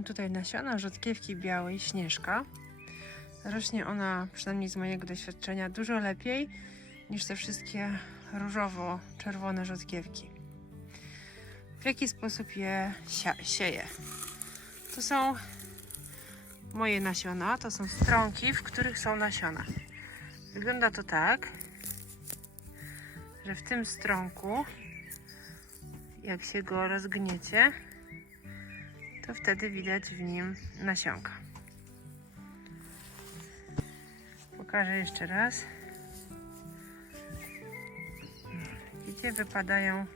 Mam tutaj nasiona rzodkiewki białej Śnieżka. Rośnie ona, przynajmniej z mojego doświadczenia, dużo lepiej niż te wszystkie różowo-czerwone rzodkiewki. W jaki sposób je sieję? To są moje nasiona, to są stronki, w których są nasiona. Wygląda to tak, że w tym stronku, jak się go rozgniecie, to wtedy widać w nim nasionka. Pokażę jeszcze raz. Gdzie wypadają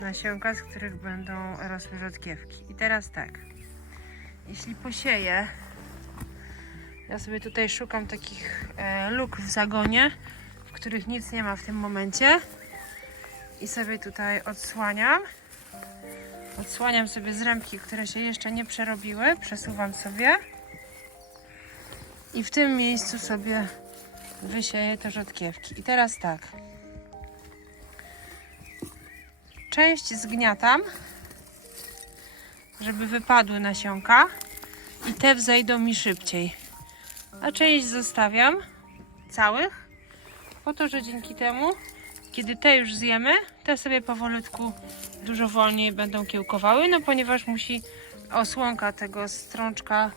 nasionka, z których będą rosły rzodkiewki. I teraz tak. Jeśli posieję, ja sobie tutaj szukam takich e, luk w zagonie, w których nic nie ma w tym momencie i sobie tutaj odsłaniam. Odsłaniam sobie zrębki, które się jeszcze nie przerobiły, przesuwam sobie i w tym miejscu sobie wysieję te rzodkiewki. I teraz tak. Część zgniatam, żeby wypadły nasionka i te wzejdą mi szybciej. A część zostawiam całych, po to, że dzięki temu kiedy te już zjemy, te sobie powolutku dużo wolniej będą kiełkowały, no ponieważ musi osłonka tego strączka,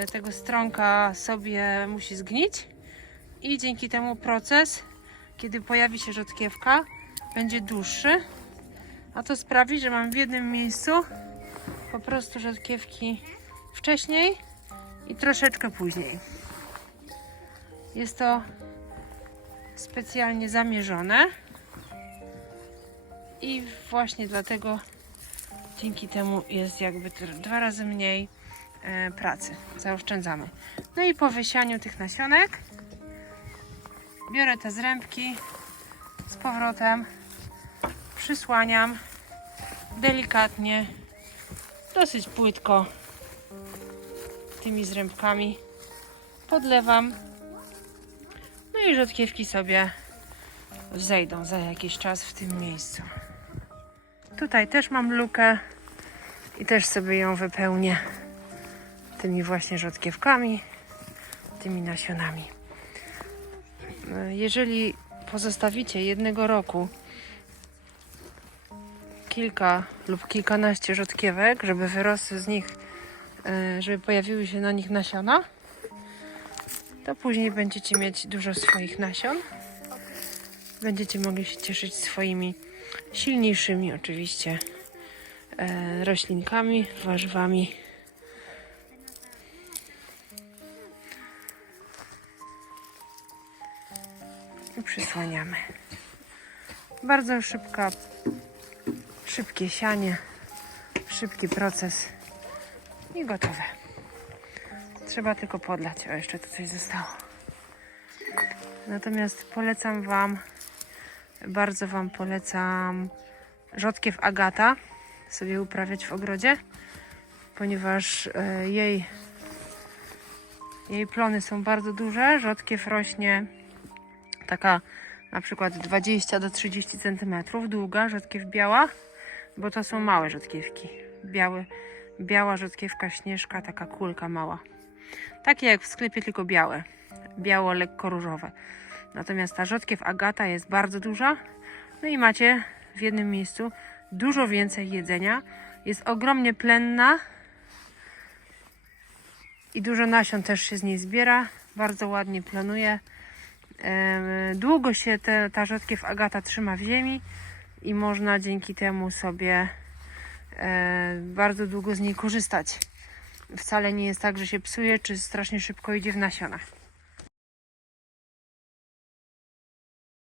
yy, tego stronka sobie musi zgnić i dzięki temu proces, kiedy pojawi się rzodkiewka, będzie dłuższy, a to sprawi, że mam w jednym miejscu po prostu rzodkiewki wcześniej i troszeczkę później. Jest to specjalnie zamierzone. I właśnie dlatego dzięki temu jest jakby dwa razy mniej e, pracy. Zaoszczędzamy. No i po wysianiu tych nasionek biorę te zrębki z powrotem przysłaniam delikatnie dosyć płytko tymi zrębkami. Podlewam i rzodkiewki sobie wzejdą za jakiś czas w tym miejscu. Tutaj też mam lukę i też sobie ją wypełnię tymi właśnie rzodkiewkami, tymi nasionami. Jeżeli pozostawicie jednego roku kilka lub kilkanaście rzodkiewek, żeby wyrosły z nich, e, żeby pojawiły się na nich nasiona, to później będziecie mieć dużo swoich nasion. Będziecie mogli się cieszyć swoimi silniejszymi oczywiście e, roślinkami, warzywami. I przysłaniamy. Bardzo szybka, szybkie sianie, szybki proces i gotowe. Trzeba tylko podlać. O, jeszcze tu coś zostało. Natomiast polecam Wam, bardzo Wam polecam rzodkiew Agata sobie uprawiać w ogrodzie, ponieważ e, jej, jej plony są bardzo duże. Rzodkiew rośnie taka na przykład 20 do 30 cm długa, rzodkiew biała, bo to są małe rzodkiewki. Biały, biała rzodkiewka śnieżka, taka kulka mała. Takie jak w sklepie, tylko białe. Biało, lekko różowe. Natomiast ta rzodkiew Agata jest bardzo duża. No i macie w jednym miejscu dużo więcej jedzenia. Jest ogromnie plenna. I dużo nasion też się z niej zbiera. Bardzo ładnie planuje. Długo się te, ta rzodkiew Agata trzyma w ziemi i można dzięki temu sobie e, bardzo długo z niej korzystać wcale nie jest tak, że się psuje, czy strasznie szybko idzie w nasionach.